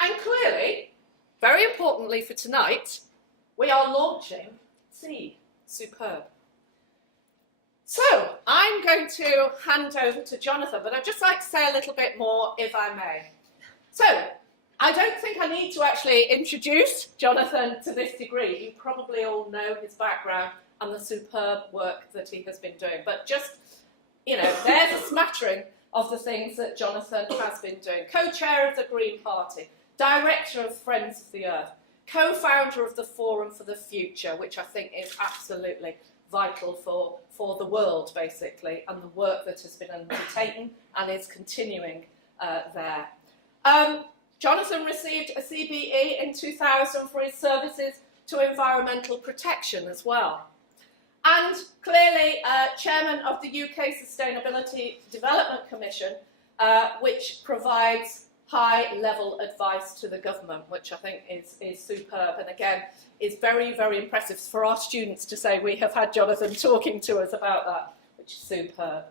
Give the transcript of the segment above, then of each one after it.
And clearly, very importantly for tonight, we are launching SEEG. Superb. So, I'm going to hand over to Jonathon, but I'd just like to say a little bit more, if I may. So, I don't think I need to actually introduce Jonathon to this degree. You probably all know his background and the superb work that he has been doing. But just, there's a smattering of the things that Jonathon has been doing. Co-chair of the Green Party, director of Friends of the Earth, co-founder of the Forum for the Future, which I think is absolutely vital for the world, basically, and the work that has been undertaken and is continuing there. Jonathon received a CBE in 2000 for his services to environmental protection as well. And clearly, chairman of the UK Sustainability Development Commission, which provides high-level advice to the government, which I think is superb, and again, is very, very impressive for our students to say we have had Jonathon talking to us about that, which is superb.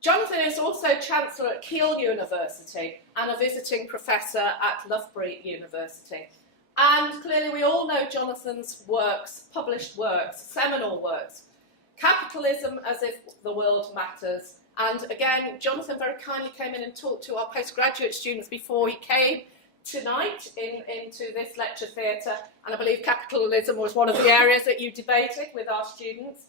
Jonathon is also Chancellor at Keele University and a visiting professor at Loughborough University. And clearly we all know Jonathon's works, published works, seminal works, Capitalism as if the World Matters. And again, Jonathon very kindly came in and talked to our postgraduate students before he came tonight into this lecture theatre. And I believe capitalism was one of the areas that you debated with our students.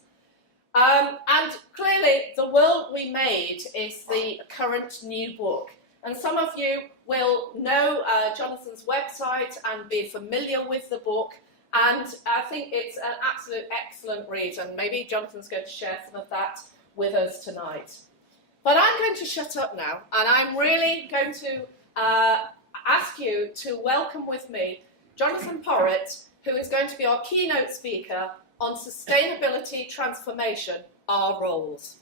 And clearly, The World We Made is the current new book. And some of you will know Jonathon's website and be familiar with the book. And I think it's an absolute excellent read. And maybe Jonathon's going to share some of that with us tonight. But I'm going to shut up now. And I'm really going to ask you to welcome with me Jonathon Porritt, who is going to be our keynote speaker on sustainability transformation, our roles.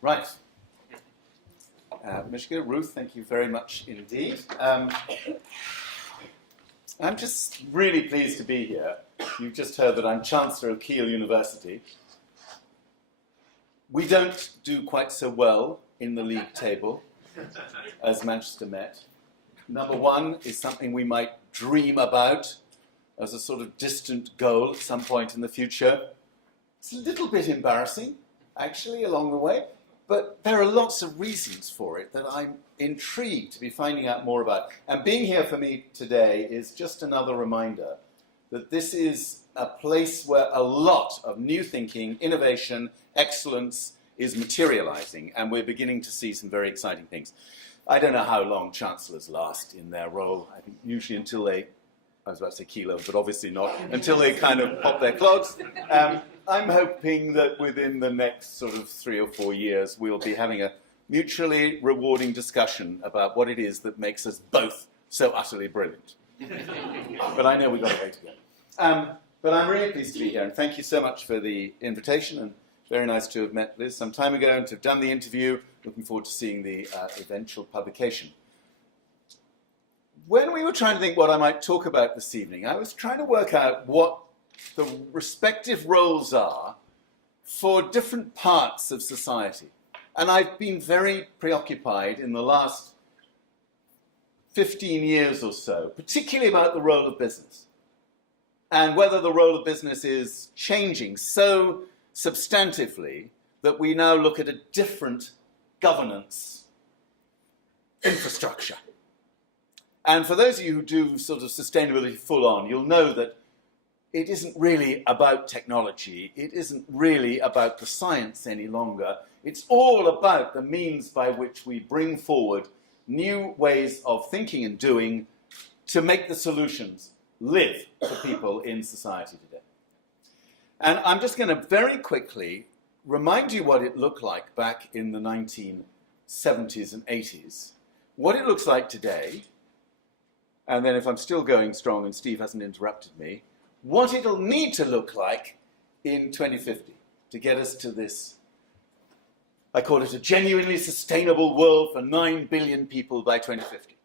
Right. Mishka, Ruth, thank you very much indeed. I'm just really pleased to be here. You've just heard that I'm Chancellor of Keele University. We don't do quite so well in the league table as Manchester Met. Number one is something we might dream about as a sort of distant goal at some point in the future. It's a little bit embarrassing, actually, along the way, but there are lots of reasons for it that I'm intrigued to be finding out more about. And being here for me today is just another reminder that this is a place where a lot of new thinking, innovation, excellence is materializing, and we're beginning to see some very exciting things. I don't know how long chancellors last in their role. I think usually until they, I was about to say kilo, but obviously not, until they kind of pop their clogs. I'm hoping that within the next sort of 3 or 4 years, we'll be having a mutually rewarding discussion about what it is that makes us both so utterly brilliant. But I know we've got a way to go. But I'm really pleased to be here, and thank you so much for the invitation, and very nice to have met Liz some time ago and to have done the interview. Looking forward to seeing the eventual publication. When we were trying to think what I might talk about this evening, I was trying to work out what the respective roles are for different parts of society. And I've been very preoccupied in the last 15 years or so, particularly about the role of business, and whether the role of business is changing so substantively that we now look at a different governance infrastructure. And for those of you who do sort of sustainability full on, you'll know that it isn't really about technology. It isn't really about the science any longer. It's all about the means by which we bring forward new ways of thinking and doing to make the solutions live for people in society today. And I'm just going to very quickly remind you what it looked like back in the 1970s and 80s, what it looks like today, and then if I'm still going strong and Steve hasn't interrupted me, what it'll need to look like in 2050 to get us to this, I call it a genuinely sustainable world for 9 billion people by 2050.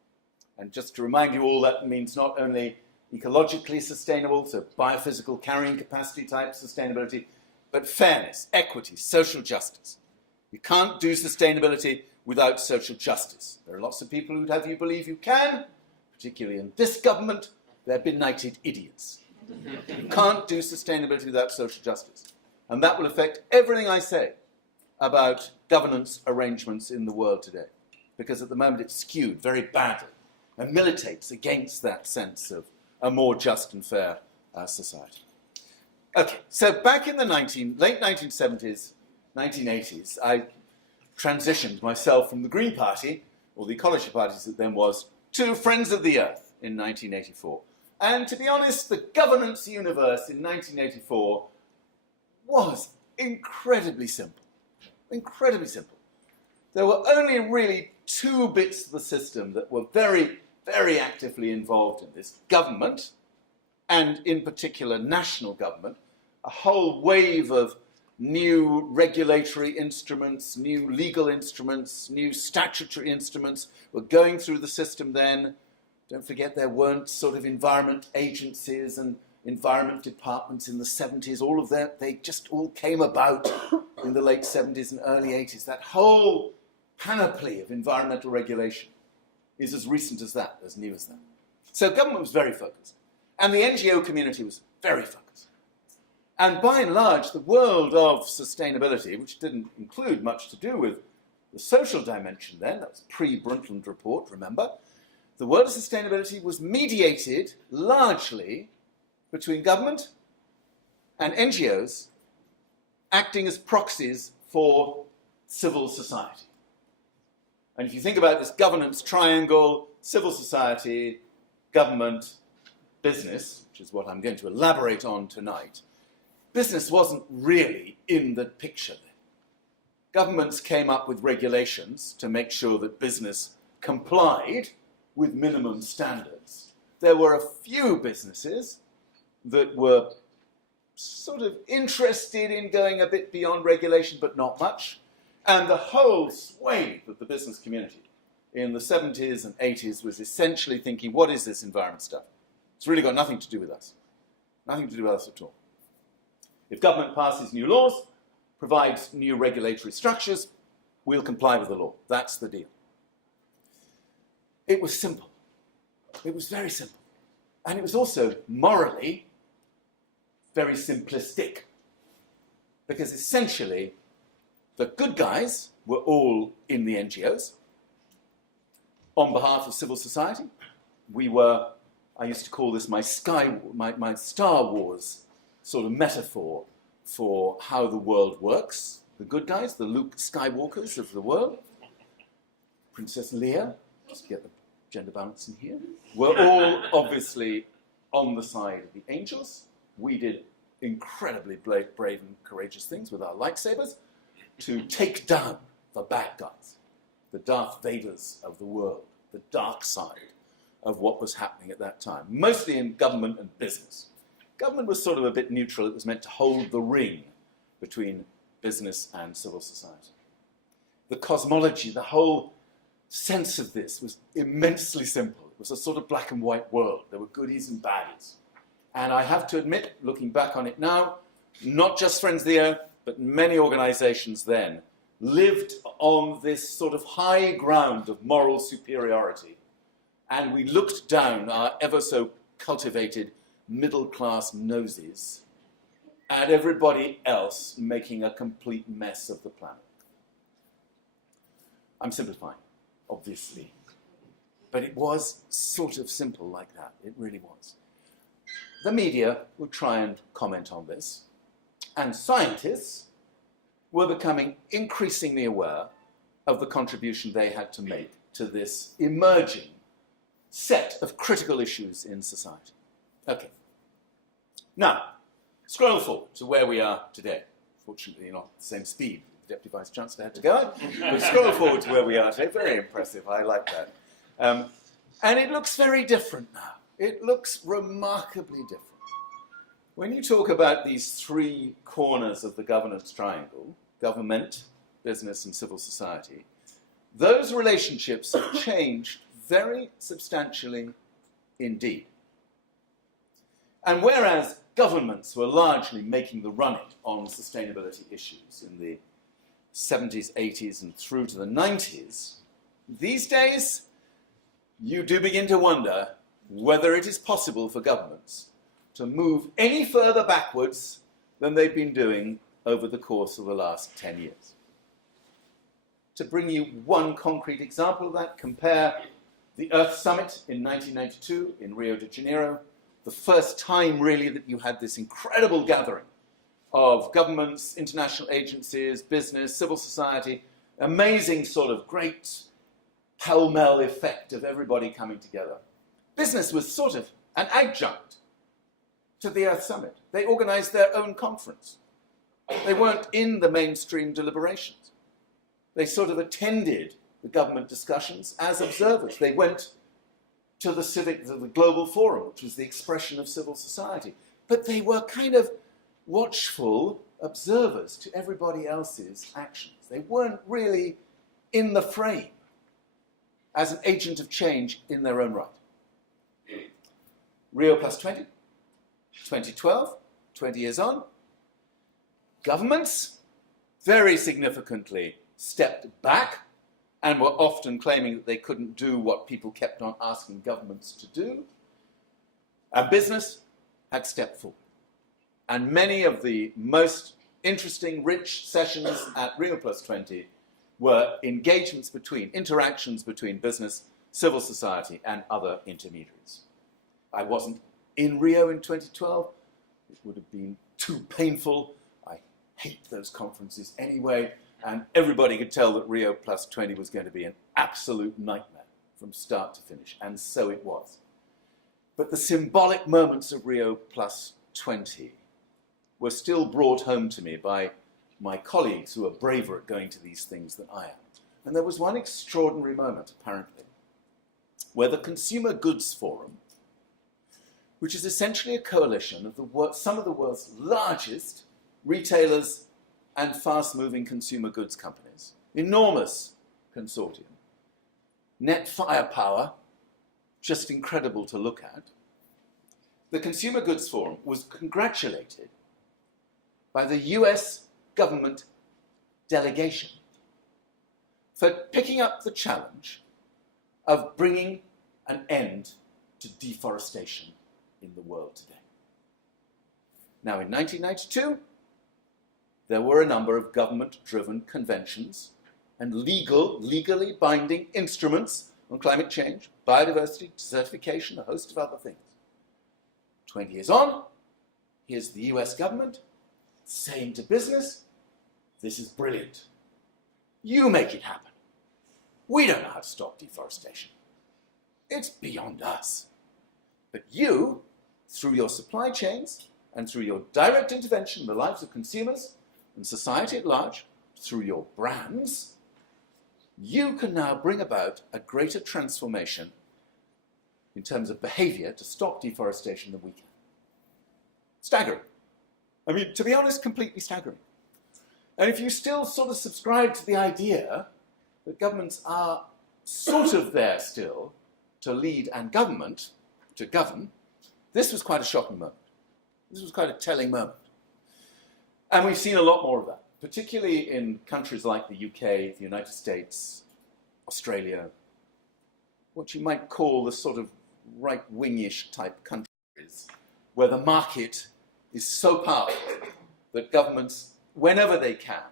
And just to remind you all, that means not only ecologically sustainable, so biophysical carrying capacity type sustainability, but fairness, equity, social justice. You can't do sustainability without social justice. There are lots of people who'd have you believe you can, particularly in this government. They're benighted idiots. You can't do sustainability without social justice. And that will affect everything I say about governance arrangements in the world today. Because at the moment it's skewed very badly and militates against that sense of a more just and fair society. Okay, so back in the late 1970s, 1980s, I transitioned myself from the Green Party, or the Ecology Party as it then was, to Friends of the Earth in 1984. And to be honest, the governance universe in 1984 was incredibly simple. Incredibly simple. There were only really two bits of the system that were very, very actively involved in this. Government, and in particular national government, a whole wave of new regulatory instruments, new legal instruments, new statutory instruments were going through the system then. Don't forget there weren't sort of environment agencies and environment departments in the 70s. All of that, they just all came about in the late 70s and early 80s. That whole panoply of environmental regulation is as recent as that, as new as that. So government was very focused. And the NGO community was very focused. And by and large, the world of sustainability, which didn't include much to do with the social dimension then, that was pre-Brundtland report, remember, the world of sustainability was mediated largely between government and NGOs acting as proxies for civil society. And if you think about this governance triangle, civil society, government, business, which is what I'm going to elaborate on tonight, business wasn't really in the picture then. Governments came up with regulations to make sure that business complied with minimum standards. There were a few businesses that were sort of interested in going a bit beyond regulation, but not much. And the whole swathe of the business community in the 70s and 80s was essentially thinking, what is this environment stuff? It's really got nothing to do with us. Nothing to do with us at all. If government passes new laws, provides new regulatory structures, we'll comply with the law. That's the deal. It was simple. It was very simple. And it was also morally very simplistic. Because essentially, the good guys were all in the NGOs on behalf of civil society. We were, I used to call this my Star Wars sort of metaphor for how the world works. The good guys, the Luke Skywalkers of the world, Princess Leia, just to get the gender balance in here, were all obviously on the side of the angels. We did incredibly brave and courageous things with our lightsabers to take down the bad guys, the Darth Vaders of the world, the dark side of what was happening at that time, mostly in government and business. Government was sort of a bit neutral. It was meant to hold the ring between business and civil society. The cosmology, the whole sense of this was immensely simple. It was a sort of black and white world. There were goodies and baddies. And I have to admit, looking back on it now, not just Friends of the Earth, but many organizations then lived on this sort of high ground of moral superiority. And we looked down our ever so cultivated middle-class noses at everybody else making a complete mess of the planet. I'm simplifying, obviously. But it was sort of simple like that. It really was. The media would try and comment on this, and scientists were becoming increasingly aware of the contribution they had to make to this emerging set of critical issues in society. Okay. Now, scroll forward to where we are today. Fortunately, not at the same speed the Deputy Vice Chancellor had to go at, but scroll forward to where we are today. Very impressive. I like that. And it looks very different now. It looks remarkably different. When you talk about these three corners of the governance triangle, government, business, and civil society, those relationships have changed very substantially indeed. And whereas governments were largely making the running on sustainability issues in the 70s, 80s, and through to the 90s, these days you do begin to wonder whether it is possible for governments to move any further backwards than they've been doing over the course of the last 10 years. To bring you one concrete example of that, compare the Earth Summit in 1992 in Rio de Janeiro, the first time really that you had this incredible gathering of governments, international agencies, business, civil society, amazing sort of great pell-mell effect of everybody coming together. Business was sort of an adjunct to the Earth Summit. They organized their own conference. They weren't in the mainstream deliberations. They sort of attended the government discussions as observers. They went to the Global Forum, which was the expression of civil society. But they were kind of watchful observers to everybody else's actions. They weren't really in the frame as an agent of change in their own right. Rio plus 20, 2012, 20 years on, governments very significantly stepped back and were often claiming that they couldn't do what people kept on asking governments to do. And business had stepped forward. And many of the most interesting, rich sessions at Rio plus 20 were engagements interactions between business, civil society, and other intermediaries. I wasn't in Rio in 2012. It would have been too painful. I hate those conferences anyway. And everybody could tell that Rio plus 20 was going to be an absolute nightmare from start to finish. And so it was. But the symbolic moments of Rio plus 20 were still brought home to me by my colleagues who are braver at going to these things than I am. And there was one extraordinary moment, apparently, where the Consumer Goods Forum, which is essentially a coalition of some of the world's largest retailers and fast-moving consumer goods companies, enormous consortium, net firepower, just incredible to look at. The Consumer Goods Forum was congratulated by the US government delegation for picking up the challenge of bringing an end to deforestation in the world today. Now, in 1992, there were a number of government-driven conventions and legally binding instruments on climate change, biodiversity, certification, a host of other things. 20 years on, here's the US government saying to business, this is brilliant. You make it happen. We don't know how to stop deforestation. It's beyond us. But you, through your supply chains and through your direct intervention in the lives of consumers and society at large, through your brands, you can now bring about a greater transformation in terms of behavior to stop deforestation than we can. Staggering. I mean, to be honest, completely staggering. And if you still sort of subscribe to the idea that governments are sort of there still to lead and to govern, this was quite a shocking moment. This was quite a telling moment. And we've seen a lot more of that, particularly in countries like the UK, the United States, Australia, what you might call the sort of right-wing-ish type countries, where the market is so powerful that governments, whenever they can,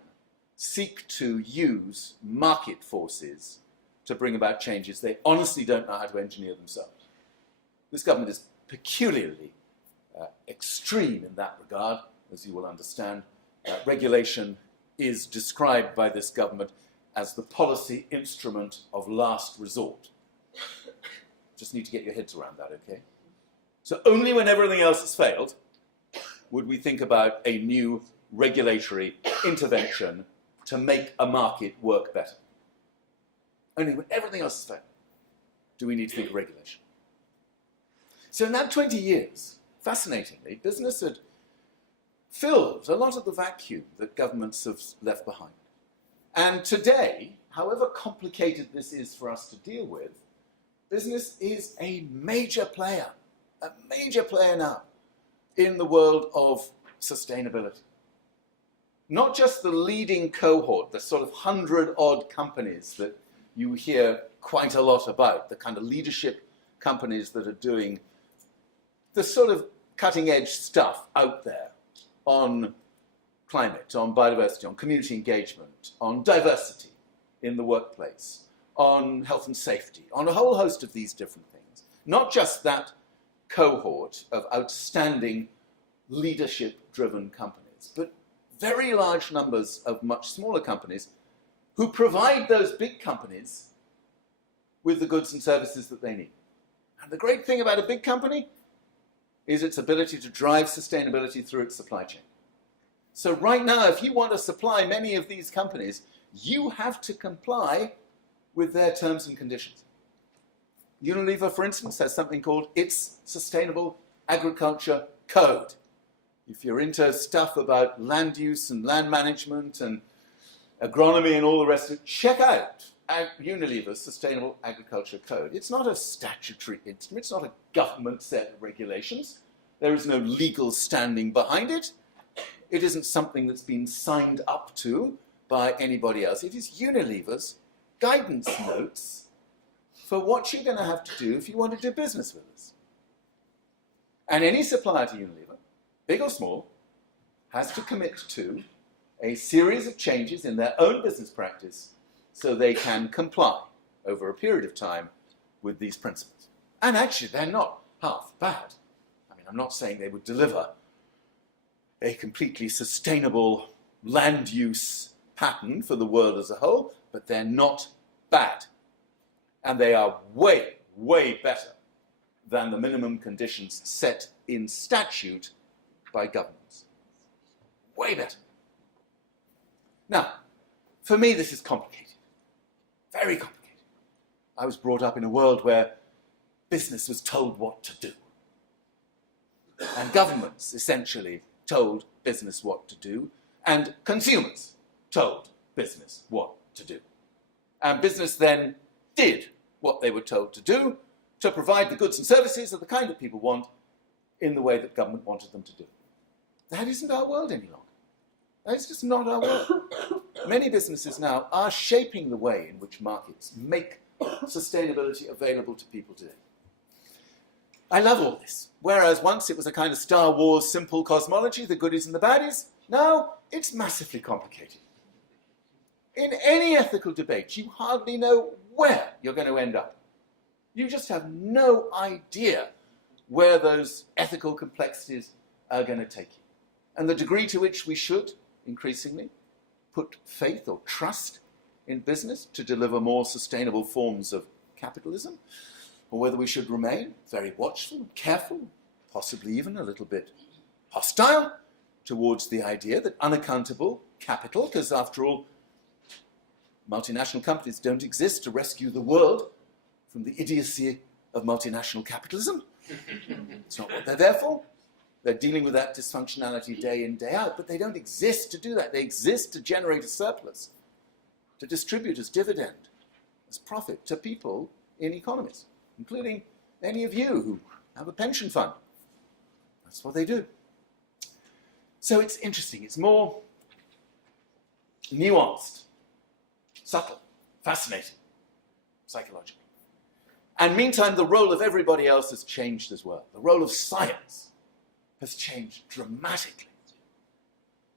seek to use market forces to bring about changes they honestly don't know how to engineer themselves. This government is peculiarly extreme in that regard, as you will understand. Regulation is described by this government as the policy instrument of last resort. Just need to get your heads around that, okay? So only when everything else has failed would we think about a new regulatory intervention to make a market work better. Only when everything else has failed do we need to think of regulation. So in that 20 years, fascinatingly, business had filled a lot of the vacuum that governments have left behind. And today, however complicated this is for us to deal with, business is a major player now in the world of sustainability. Not just the leading cohort, the sort of 100-odd companies that you hear quite a lot about, the kind of leadership companies that are doing the sort of cutting-edge stuff out there on climate, on biodiversity, on community engagement, on diversity in the workplace, on health and safety, on a whole host of these different things. Not just that cohort of outstanding leadership-driven companies, but very large numbers of much smaller companies who provide those big companies with the goods and services that they need. And the great thing about a big company is its ability to drive sustainability through its supply chain. So right now, if you want to supply many of these companies, you have to comply with their terms and conditions. Unilever, for instance, has something called its Sustainable Agriculture Code. If you're into stuff about land use and land management and agronomy and all the rest of it, check out Unilever's Sustainable Agriculture Code. It's not a statutory instrument, it's not a government set of regulations. There is no legal standing behind it. It isn't something that's been signed up to by anybody else. It is Unilever's guidance notes for what you're going to have to do if you want to do business with us. And any supplier to Unilever, big or small, has to commit to a series of changes in their own business practice so they can comply over a period of time with these principles. And actually, they're not half bad. I mean, I'm not saying they would deliver a completely sustainable land use pattern for the world as a whole, but they're not bad. And they are way, way better than the minimum conditions set in statute by governments. Way better. Now, for me, this is complicated. Very complicated. I was brought up in a world where business was told what to do. And governments essentially told business what to do, and consumers told business what to do. And business then did what they were told to do to provide the goods and services of the kind that people want in the way that government wanted them to do. That isn't our world any longer. That's just not our world. Many businesses now are shaping the way in which markets make sustainability available to people today. I love all this. Whereas once it was a kind of Star Wars simple cosmology, the goodies and the baddies, now it's massively complicated. In any ethical debate, you hardly know where you're going to end up. You just have no idea where those ethical complexities are going to take you. And the degree to which we should, increasingly, put faith or trust in business to deliver more sustainable forms of capitalism, or whether we should remain very watchful, careful, possibly even a little bit hostile towards the idea that unaccountable capital, because after all, multinational companies don't exist to rescue the world from the idiocy of multinational capitalism. It's not what they're there for. They're dealing with that dysfunctionality day in, day out, but they don't exist to do that. They exist to generate a surplus, to distribute as dividend, as profit to people in economies, including any of you who have a pension fund. That's what they do. So it's interesting. It's more nuanced, subtle, fascinating, psychologically. And meantime, the role of everybody else has changed as well. The role of science has changed dramatically.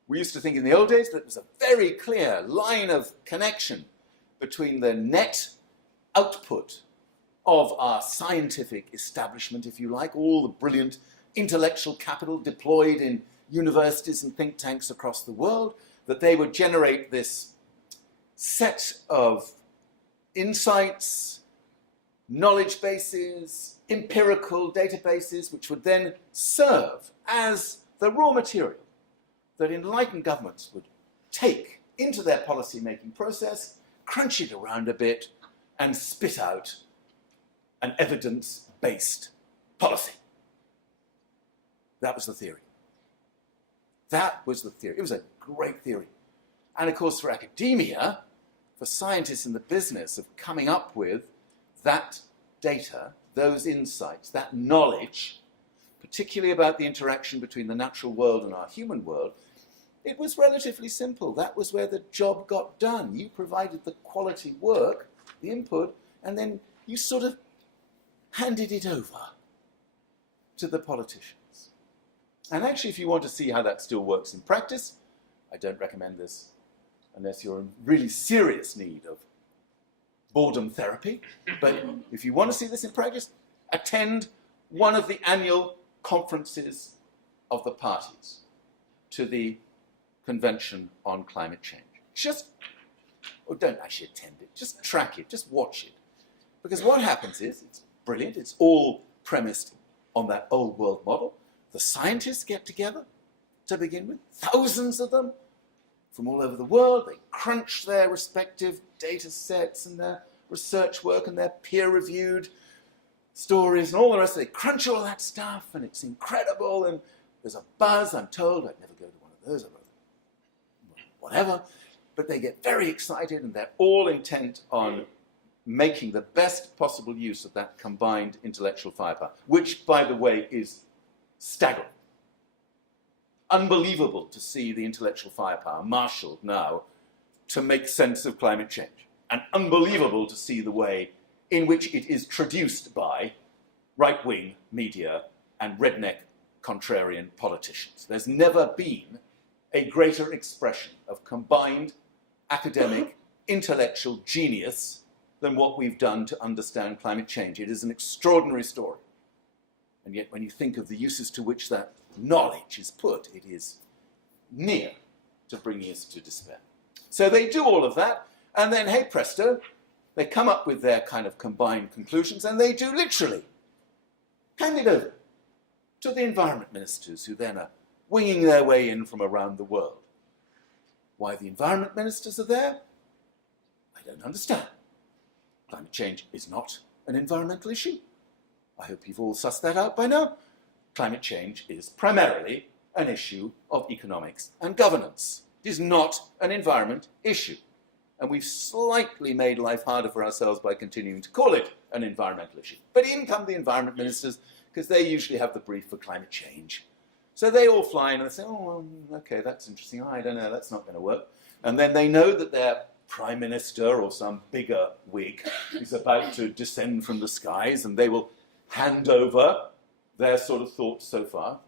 We used to think in the old days that there was a very clear line of connection between the net output of our scientific establishment, if you like, all the brilliant intellectual capital deployed in universities and think tanks across the world, that they would generate this set of insights, knowledge bases, empirical databases, which would then serve as the raw material that enlightened governments would take into their policy-making process, crunch it around a bit, and spit out an evidence-based policy. That was the theory. That was the theory. It was a great theory. And of course, for academia, for scientists in the business of coming up with that data, those insights, that knowledge, particularly about the interaction between the natural world and our human world, it was relatively simple. That was where the job got done. You provided the quality work, the input, and then you sort of handed it over to the politicians. And actually, if you want to see how that still works in practice, I don't recommend this unless you're in really serious need of boredom therapy. But if you want to see this in practice, attend one of the annual conferences of the parties to the Convention on Climate Change. Don't actually attend it, just track it, just watch it. Because what happens is, it's brilliant, it's all premised on that old world model. The scientists get together to begin with, thousands of them from all over the world. They crunch their respective data sets and their research work and their peer-reviewed stories and all the rest. They crunch all that stuff and it's incredible and there's a buzz, I'm told. I'd never go to one of those, whatever. But they get very excited and they're all intent on making the best possible use of that combined intellectual firepower, which, by the way, is staggering. Unbelievable to see the intellectual firepower marshaled now to make sense of climate change. And unbelievable to see the way in which it is traduced by right-wing media and redneck contrarian politicians. There's never been a greater expression of combined academic, intellectual genius than what we've done to understand climate change. It is an extraordinary story. And yet when you think of the uses to which that knowledge is put, it is near to bringing us to despair. So they do all of that, and then, hey presto, they come up with their kind of combined conclusions, and they do literally hand it over to the environment ministers, who then are winging their way in from around the world. Why the environment ministers are there, I don't understand. Climate change is not an environmental issue. I hope you've all sussed that out by now. Climate change is primarily an issue of economics and governance. It is not an environment issue. And we've slightly made life harder for ourselves by continuing to call it an environmental issue. But in come the environment ministers, because they usually have the brief for climate change. So they all fly in and they say, oh, okay, that's interesting. Oh, I don't know, that's not going to work. And then they know that their prime minister or some bigger wig is about to descend from the skies, and they will hand over their sort of thoughts so far,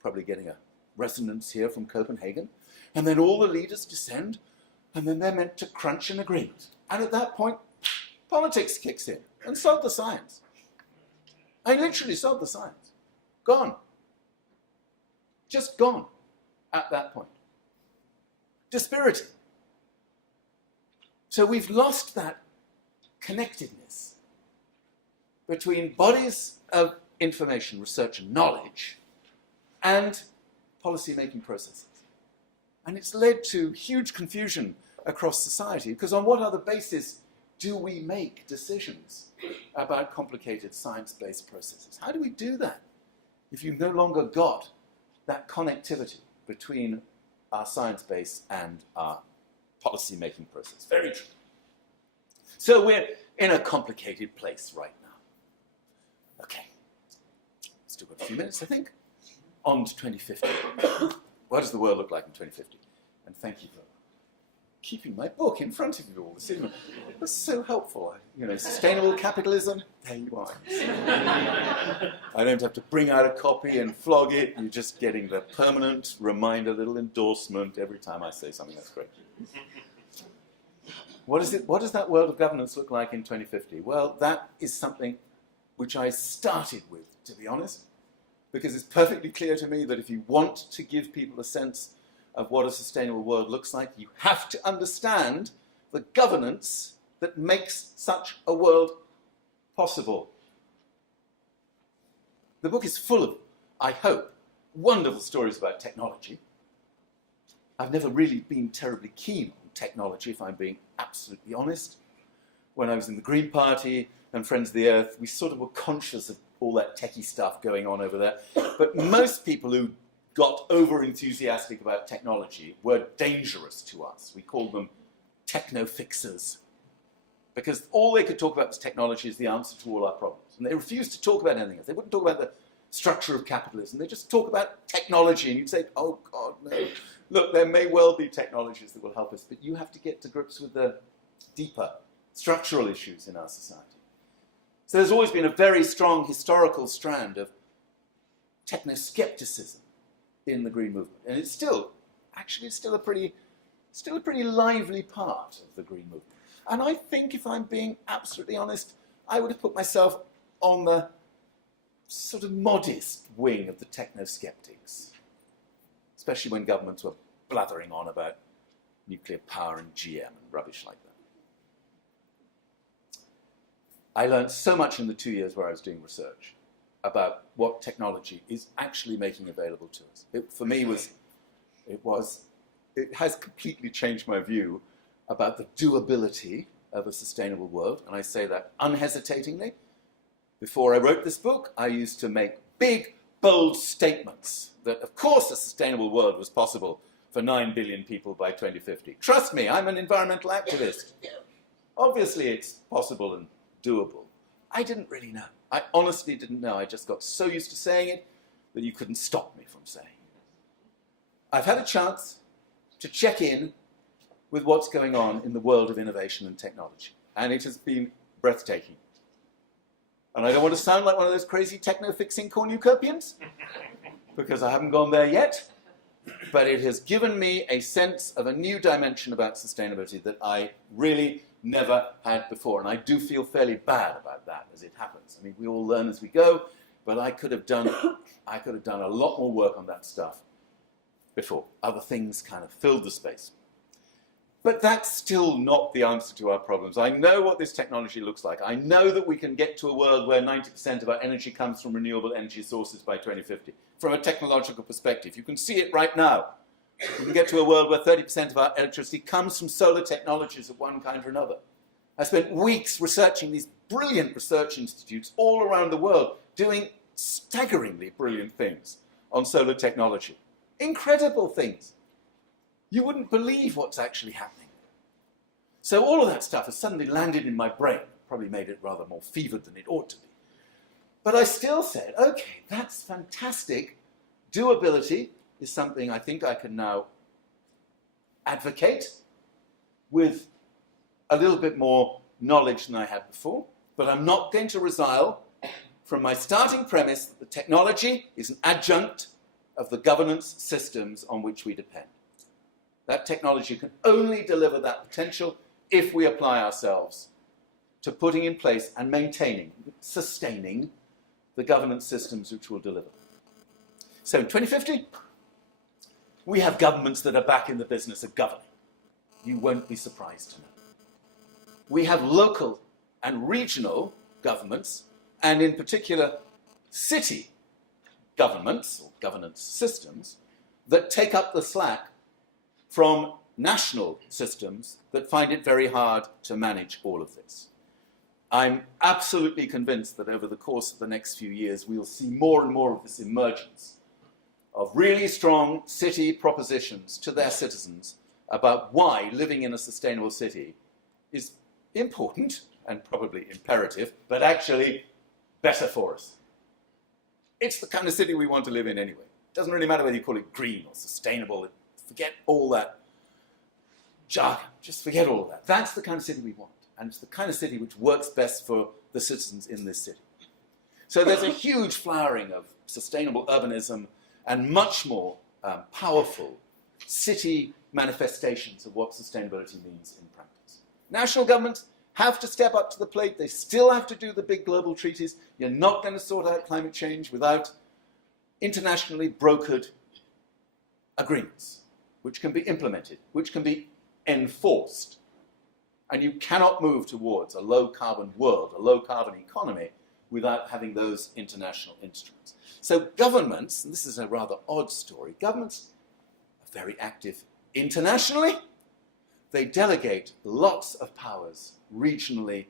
probably getting a resonance here from Copenhagen. And then all the leaders descend, and then they're meant to crunch an agreement. And at that point, politics kicks in and solve the science. I literally solved the science. Gone. Just gone at that point. Dispiriting. So we've lost that connectedness between bodies of information, research and knowledge and policy-making processes. And it's led to huge confusion across society, because on what other basis do we make decisions about complicated science-based processes? How do we do that if you've no longer got that connectivity between our science base and our policy-making process? Very true. So we're in a complicated place right now. Okay, still got a few minutes, I think. On to 2050. What does the world look like in 2050? And thank you for keeping my book in front of you all this evening. That's so helpful. You know, sustainable capitalism, there you are. I don't have to bring out a copy and flog it. You're just getting the permanent reminder, little endorsement every time I say something. That's great. What does that world of governance look like in 2050? Well, that is something which I started with, to be honest, because it's perfectly clear to me that if you want to give people a sense of what a sustainable world looks like, you have to understand the governance that makes such a world possible. The book is full of, I hope, wonderful stories about technology. I've never really been terribly keen on technology, if I'm being absolutely honest. When I was in the Green Party and Friends of the Earth, we sort of were conscious of all that techie stuff going on over there. But most people who got over-enthusiastic about technology were dangerous to us. We called them techno-fixers, because all they could talk about was technology as the answer to all our problems. And they refused to talk about anything else. They wouldn't talk about the structure of capitalism. They just talk about technology, and you'd say, oh God, no. Look, there may well be technologies that will help us, but you have to get to grips with the deeper structural issues in our society. So there's always been a very strong historical strand of techno-skepticism in the Green Movement, and it's still a pretty lively part of the Green Movement. And I think, if I'm being absolutely honest, I would have put myself on the sort of modest wing of the techno-skeptics, especially when governments were blathering on about nuclear power and GM and rubbish like that. I learned so much in the 2 years where I was doing research about what technology is actually making available to us. For me, it has completely changed my view about the doability of a sustainable world, and I say that unhesitatingly. Before I wrote this book, I used to make big, bold statements that, of course, a sustainable world was possible for 9 billion people by 2050. Trust me, I'm an environmental activist. Obviously, it's possible and doable. I didn't really know. I honestly didn't know. I just got so used to saying it that you couldn't stop me from saying it. I've had a chance to check in with what's going on in the world of innovation and technology, and it has been breathtaking. And I don't want to sound like one of those crazy techno-fixing cornucopians, because I haven't gone there yet, but it has given me a sense of a new dimension about sustainability that I really never had before, and I do feel fairly bad about that as it happens. I mean, we all learn as we go, but I could have done a lot more work on that stuff before. Other things kind of filled the space. But that's still not the answer to our problems. I know what this technology looks like. I know that we can get to a world where 90% of our energy comes from renewable energy sources by 2050. From a technological perspective, you can see it right now. We can get to a world where 30% of our electricity comes from solar technologies of one kind or another. I spent weeks researching these brilliant research institutes all around the world doing staggeringly brilliant things on solar technology. Incredible things. You wouldn't believe what's actually happening. So all of that stuff has suddenly landed in my brain, probably made it rather more fevered than it ought to be. But I still said, okay, that's fantastic. Doability is something I think I can now advocate with a little bit more knowledge than I had before, but I'm not going to resile from my starting premise that the technology is an adjunct of the governance systems on which we depend. That technology can only deliver that potential if we apply ourselves to putting in place and maintaining, sustaining the governance systems which will deliver. So in 2050, we have governments that are back in the business of governing. You won't be surprised to know. We have local and regional governments, and in particular city governments or governance systems that take up the slack from national systems that find it very hard to manage all of this. I'm absolutely convinced that over the course of the next few years, we'll see more and more of this emergence of really strong city propositions to their citizens about why living in a sustainable city is important and probably imperative, but actually better for us. It's the kind of city we want to live in anyway. It doesn't really matter whether you call it green or sustainable. Forget all that jargon. Just forget all of that. That's the kind of city we want. And it's the kind of city which works best for the citizens in this city. So there's a huge flowering of sustainable urbanism and much more powerful city manifestations of what sustainability means in practice. National governments have to step up to the plate. They still have to do the big global treaties. You're not going to sort out climate change without internationally brokered agreements, which can be implemented, which can be enforced. And you cannot move towards a low-carbon world, a low-carbon economy, without having those international instruments. So governments, and this is a rather odd story, governments are very active internationally. They delegate lots of powers regionally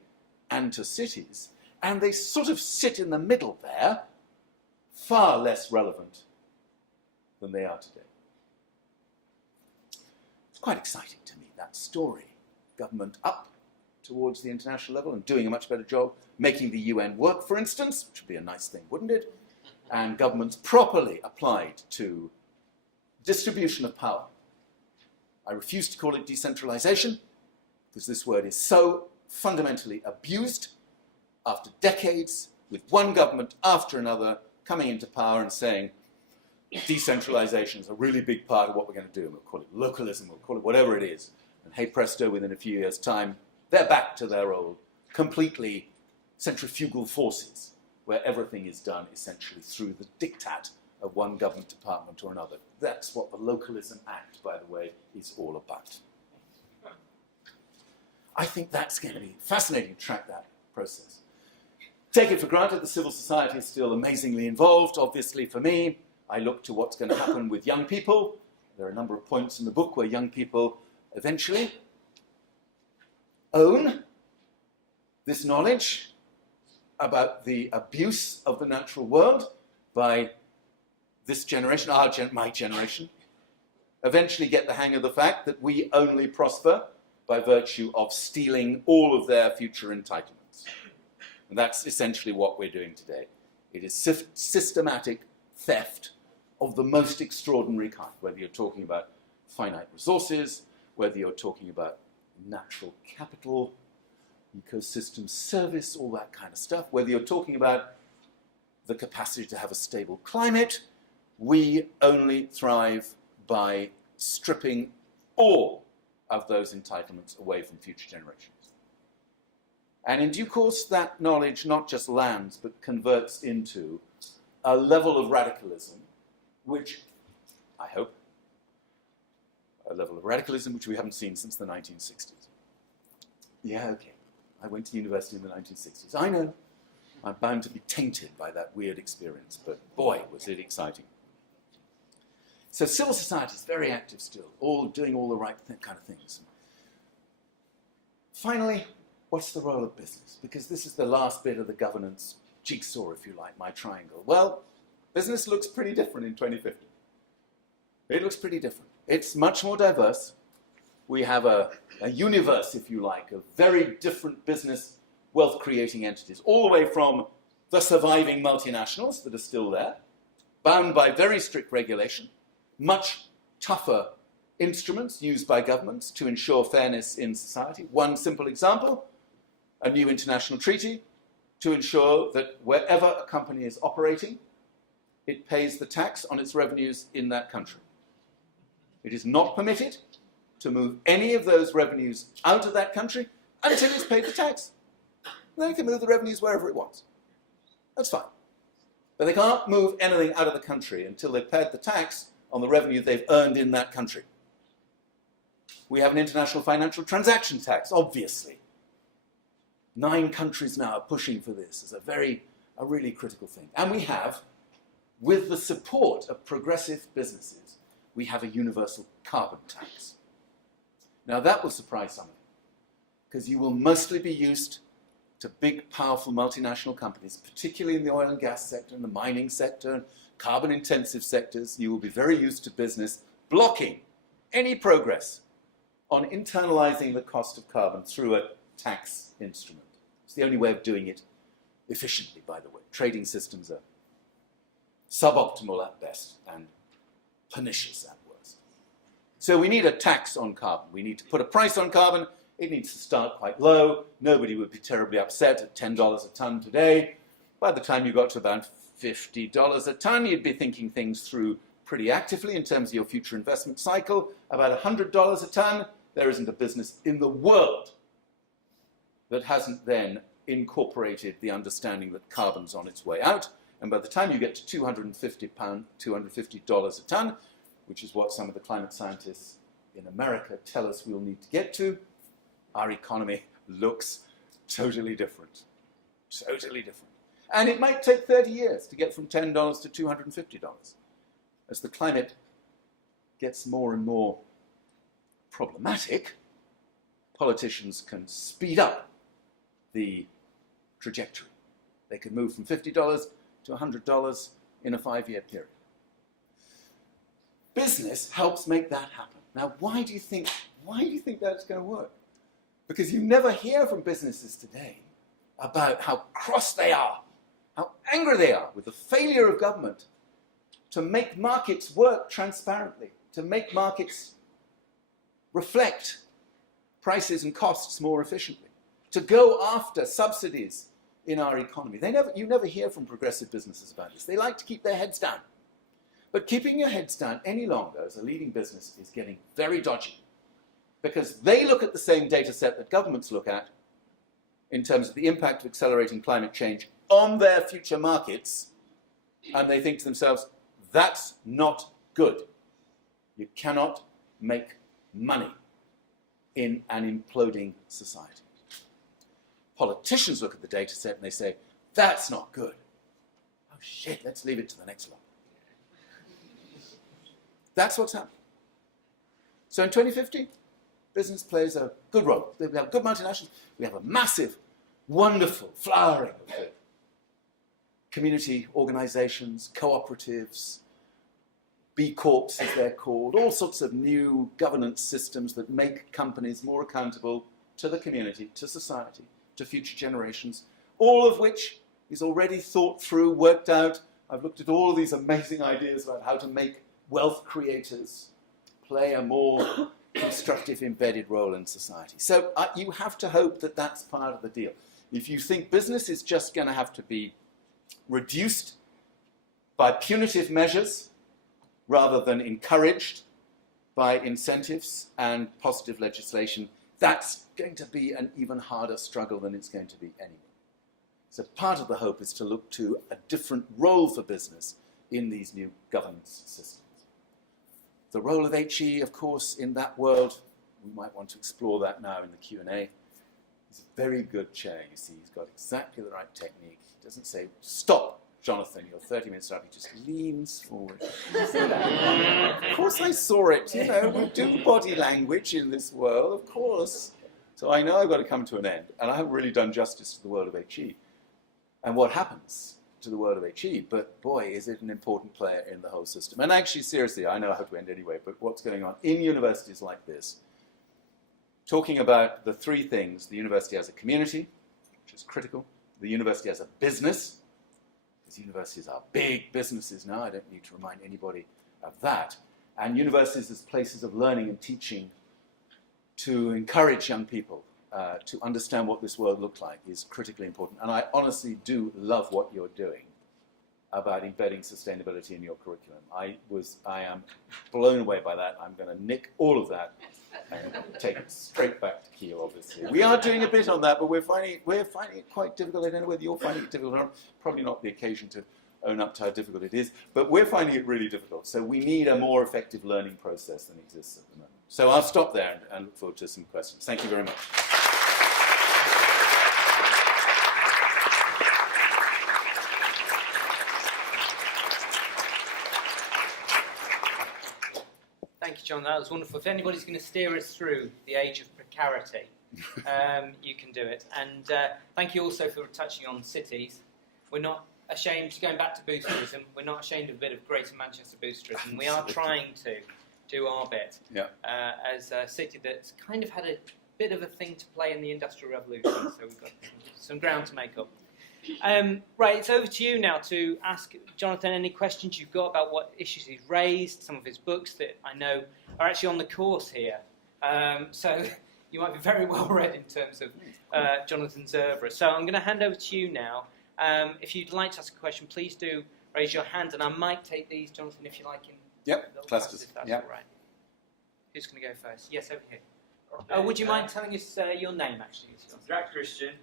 and to cities, and they sort of sit in the middle there, far less relevant than they are today. It's quite exciting to me, that story. Government up towards the international level and doing a much better job, making the UN work, for instance, which would be a nice thing, wouldn't it? and governments properly applied to distribution of power. I refuse to call it decentralization, because this word is so fundamentally abused after decades with one government after another coming into power and saying decentralization is a really big part of what we're going to do. We'll call it localism, we'll call it whatever it is. And hey presto, within a few years' time, they're back to their old, completely centrifugal forces, where everything is done essentially through the diktat of one government department or another. That's what the Localism Act, by the way, is all about. I think that's going to be fascinating to track that process. Take it for granted, the civil society is still amazingly involved. Obviously, for me, I look to what's going to happen with young people. There are a number of points in the book where young people eventually own this knowledge about the abuse of the natural world by this generation, my generation, eventually get the hang of the fact that we only prosper by virtue of stealing all of their future entitlements. And that's essentially what we're doing today. It is systematic theft of the most extraordinary kind, whether you're talking about finite resources, whether you're talking about natural capital, ecosystem service, all that kind of stuff, whether you're talking about the capacity to have a stable climate. We only thrive by stripping all of those entitlements away from future generations. And in due course, that knowledge not just lands, but converts into a level of radicalism, which, I hope, a level of radicalism which we haven't seen since the 1960s. Yeah, okay. I went to university in the 1960s. I know. I'm bound to be tainted by that weird experience, but boy, was it exciting. So civil society is very active still, all doing all the right kind of things. Finally, what's the role of business? Because this is the last bit of the governance jigsaw, if you like, my triangle. Well, business looks pretty different in 2050. It looks pretty different. It's much more diverse. We have a universe, if you like, of very different business wealth-creating entities, all the way from the surviving multinationals that are still there, bound by very strict regulation, much tougher instruments used by governments to ensure fairness in society. One simple example, a new international treaty to ensure that wherever a company is operating, it pays the tax on its revenues in that country. It is not permitted to move any of those revenues out of that country until it's paid the tax. Then it can move the revenues wherever it wants. That's fine. But they can't move anything out of the country until they've paid the tax on the revenue they've earned in that country. We have an international financial transaction tax, obviously. 9 countries now are pushing for this as a really critical thing. And we have, with the support of progressive businesses, we have a universal carbon tax. Now that will surprise some of you, because you will mostly be used to big, powerful multinational companies, particularly in the oil and gas sector and the mining sector and carbon-intensive sectors. You will be very used to business blocking any progress on internalizing the cost of carbon through a tax instrument. It's the only way of doing it efficiently, by the way. Trading systems are suboptimal at best and pernicious at worst. So we need a tax on carbon. We need to put a price on carbon. It needs to start quite low. Nobody would be terribly upset at $10 a ton today. By the time you got to about $50 a ton, you'd be thinking things through pretty actively in terms of your future investment cycle. About $100 a ton, there isn't a business in the world that hasn't then incorporated the understanding that carbon's on its way out. And by the time you get to $250 a ton, which is what some of the climate scientists in America tell us we'll need to get to, our economy looks totally different. Totally different. And it might take 30 years to get from $10 to $250. As the climate gets more and more problematic, politicians can speed up the trajectory. They can move from $50 to $100 in a 5-year period. Business helps make that happen. Now, why do you think that's going to work? Because you never hear from businesses today about how cross they are, how angry they are with the failure of government to make markets work transparently, to make markets reflect prices and costs more efficiently, to go after subsidies in our economy. You never hear from progressive businesses about this. They like to keep their heads down. But keeping your heads down any longer as a leading business is getting very dodgy, because they look at the same data set that governments look at in terms of the impact of accelerating climate change on their future markets, and they think to themselves, that's not good. You cannot make money in an imploding society. Politicians look at the data set and they say, that's not good. Oh shit, let's leave it to the next one. That's what's happening. So in 2050, business plays a good role. We have good multinationals. We have a massive, wonderful flowering of community organizations, cooperatives, B Corps as they're called, all sorts of new governance systems that make companies more accountable to the community, to society, to future generations, all of which is already thought through, worked out. I've looked at all of these amazing ideas about how to make wealth creators play a more constructive, embedded role in society. So you have to hope that that's part of the deal. If you think business is just going to have to be reduced by punitive measures rather than encouraged by incentives and positive legislation, that's going to be an even harder struggle than it's going to be anyway. So part of the hope is to look to a different role for business in these new governance systems. The role of HE, of course, in that world, we might want to explore that now in the Q&A. He's a very good chair, you see. He's got exactly the right technique. He doesn't say, stop, Jonathan, you're 30 minutes up. He just leans forward. Of course I saw it. You know, we do body language in this world, of course. So I know I've got to come to an end. And I haven't really done justice to the world of HE and what happens to the world of HE, but boy, is it an important player in the whole system. And actually, seriously, I know how to end anyway, but what's going on in universities like this, talking about the three things: the university as a community, which is critical, the university as a business, because universities are big businesses now, I don't need to remind anybody of that, and universities as places of learning and teaching to encourage young people to understand what this world looks like is critically important. And I honestly do love what you're doing about embedding sustainability in your curriculum. I am blown away by that. I'm going to nick all of that and take it straight back to Kiel, obviously. We are doing a bit on that, but we're finding it quite difficult. I don't know whether you're finding it difficult or not. Probably not the occasion to own up to how difficult it is, but we're finding it really difficult. So we need a more effective learning process than exists at the moment. So I'll stop there and look forward to some questions. Thank you very much. Thank you, John. That was wonderful. If anybody's going to steer us through the age of precarity, you can do it. And thank you also for touching on cities. We're not ashamed, going back to boosterism, we're not ashamed of a bit of Greater Manchester boosterism. We are trying to do our bit as a city that's kind of had a bit of a thing to play in the Industrial Revolution, so we've got some ground to make up. Right, it's over to you now to ask Jonathan any questions you've got about what issues he's raised, some of his books that I know are actually on the course here. So you might be very well read in terms of Jonathan's oeuvre. So I'm going to hand over to you now. If you'd like to ask a question, please do raise your hand, and I might take these, Jonathan, if you like. Clusters. If that's all right. Who's going to go first? Yes, over here. Okay, would you mind telling us your name, actually? Jack Christian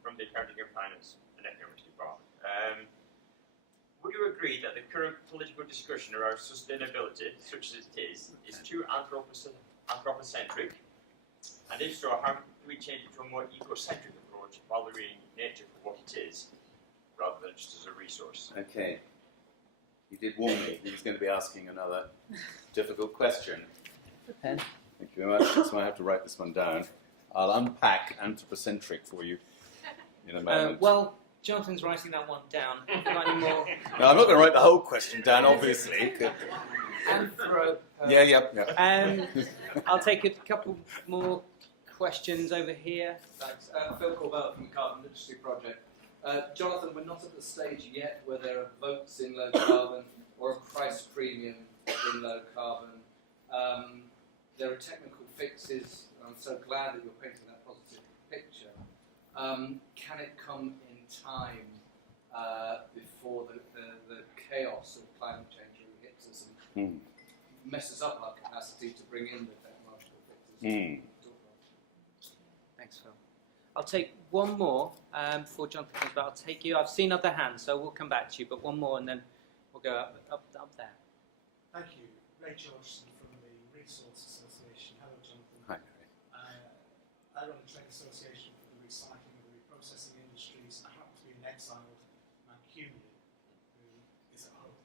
from the Accounting and Finance and Economics Department. Would you agree that the current political discussion around sustainability, such as it is too anthropocentric? And if so, how do we change it to a more ecocentric approach, valuing nature for what it is, rather than just as a resource? Okay. He did warn me he was going to be asking another difficult question. Thank you very much. So I have to write this one down. I'll unpack anthropocentric for you in a moment. Well, Jonathan's writing that one down. Any more? No, I'm not going to write the whole question down, obviously. Yeah. I'll take a couple more questions over here. Thanks. Phil Corbell from the Carbon Literacy Project. Jonathan, we're not at the stage yet where there are votes in low carbon or a price premium in low carbon. There are technical fixes. I'm so glad that you're painting that positive picture. Can it come in time before the chaos of climate change really hits us and messes up our capacity to bring in the technological fixes? Thanks, Phil. I'll take one more before Jonathan comes back. I'll take you. I've seen other hands, so we'll come back to you, but one more and then we'll go up there. Thank you. Ray Georgeson from the Resource Association. Hello, Jonathan. Hi. I run a trade association for the recycling and the reprocessing industries. I happen to be an exiled Mancunian who is at home.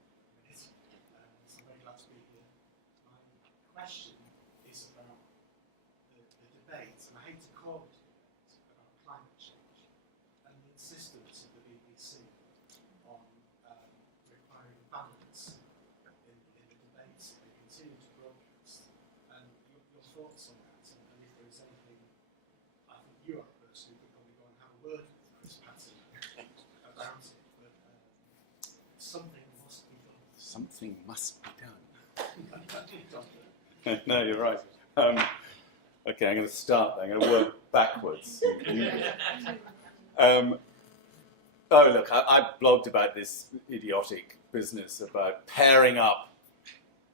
So I'm very glad to be here. My question is about the debate, and I hate to call it a debate, about climate change and the insistence of the BBC on requiring balance in the debates that they continue to broadcast. And your thoughts on that, and if there is anything, I think you are a person who could probably go and have a word with Chris Patton about it, but something must be done. Something must be done. No, you're right. Okay, I'm going to start there. I'm going to work backwards. Oh, look, I blogged about this idiotic business about pairing up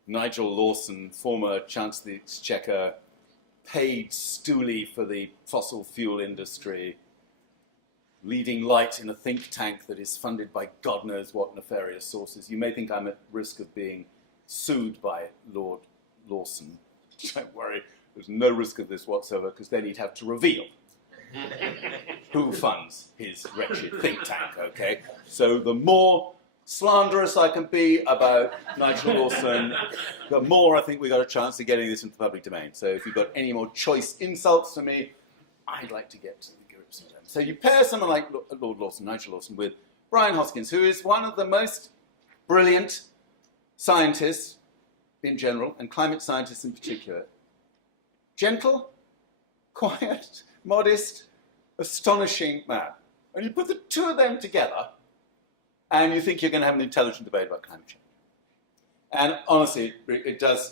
Nigel Lawson, former Chancellor of the Exchequer, paid stoolie for the fossil fuel industry, leading light in a think tank that is funded by God knows what nefarious sources. You may think I'm at risk of being sued by Lord Lawson. Don't worry, there's no risk of this whatsoever, because then he'd have to reveal who funds his wretched think tank, okay? So the more slanderous I can be about Nigel Lawson, the more I think we've got a chance of getting this into the public domain. So if you've got any more choice insults for me, I'd like to get to the grips with them. So you pair someone like Lord Lawson, Nigel Lawson, with Brian Hoskins, who is one of the most brilliant scientists in general, and climate scientists in particular. Gentle, quiet, modest, astonishing man. And you put the two of them together, and you think you're going to have an intelligent debate about climate change. And honestly, it does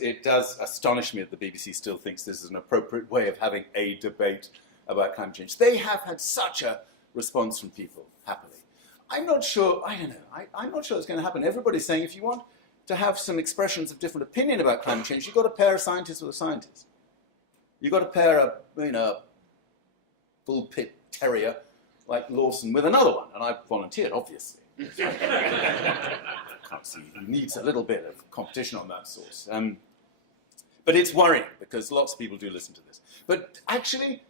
astonish me that the BBC still thinks this is an appropriate way of having a debate about climate change. They have had such a response from people, happily. I'm not sure, I don't know, I'm not sure it's going to happen. Everybody's saying if you want to have some expressions of different opinion about climate change, you've got to pair a scientist with a scientist. You've got to pair a bull pit terrier like Lawson with another one, and I volunteered, obviously. I can't see, he needs a little bit of competition on that source. But it's worrying, because lots of people do listen to this. But actually,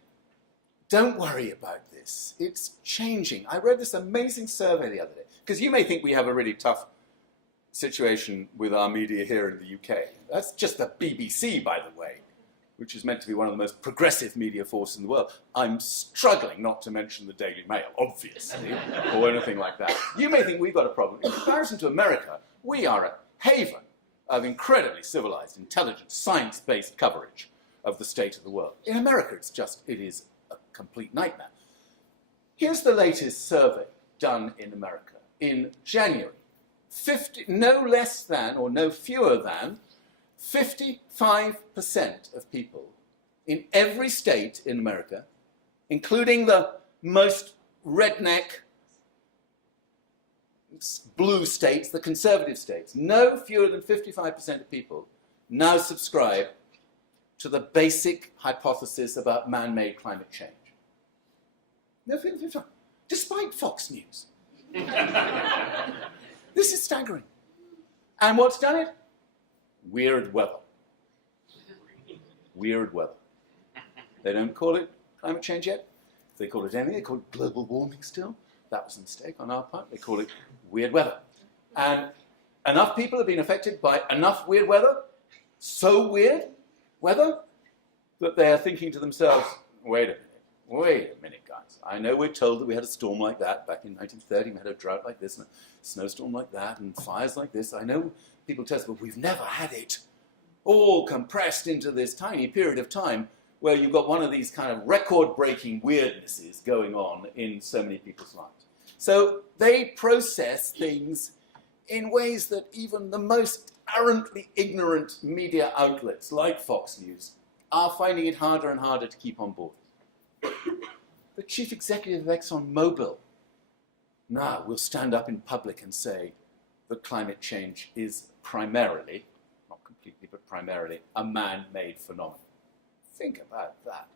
don't worry about this. It's changing. I read this amazing survey the other day, because you may think we have a really tough situation with our media here in the UK. That's just the BBC, by the way, which is meant to be one of the most progressive media forces in the world. I'm struggling not to mention the Daily Mail, obviously, or anything like that. You may think we've got a problem. In comparison to America, we are a haven of incredibly civilized, intelligent, science-based coverage of the state of the world. In America, it is a complete nightmare. Here's the latest survey done in America in January. No less than, or no fewer than, 55% of people in every state in America, including the most redneck blue states, the conservative states, no fewer than 55% of people now subscribe to the basic hypothesis about man-made climate change. No, 55%, despite Fox News. This is staggering. And what's done it? Weird weather. Weird weather. They don't call it climate change yet. If they call it anything, they call it global warming still. That was a mistake on our part. They call it weird weather. And enough people have been affected by enough weird weather, so weird weather, that they are thinking to themselves, wait a minute, guys. I know we're told that we had a storm like that back in 1930. We had a drought like this and a snowstorm like that and fires like this. I know people tell us, but we've never had it all compressed into this tiny period of time where you've got one of these kind of record-breaking weirdnesses going on in so many people's lives. So they process things in ways that even the most arrogantly ignorant media outlets like Fox News are finding it harder and harder to keep on board. The chief executive of ExxonMobil now will stand up in public and say that climate change is primarily, not completely, but primarily, a man-made phenomenon. Think about that.